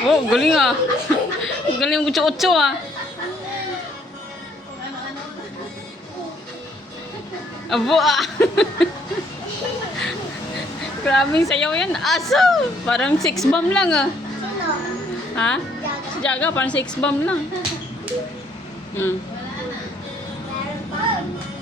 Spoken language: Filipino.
Oh, galing ah. Galing mo utso ah. Abo ah. Grabing sayaw yan. Aso! Parang 6 bomb lang ah. Sino? Ha? Si Jaga, parang 6 bomb lang. Hmm. Meron pa.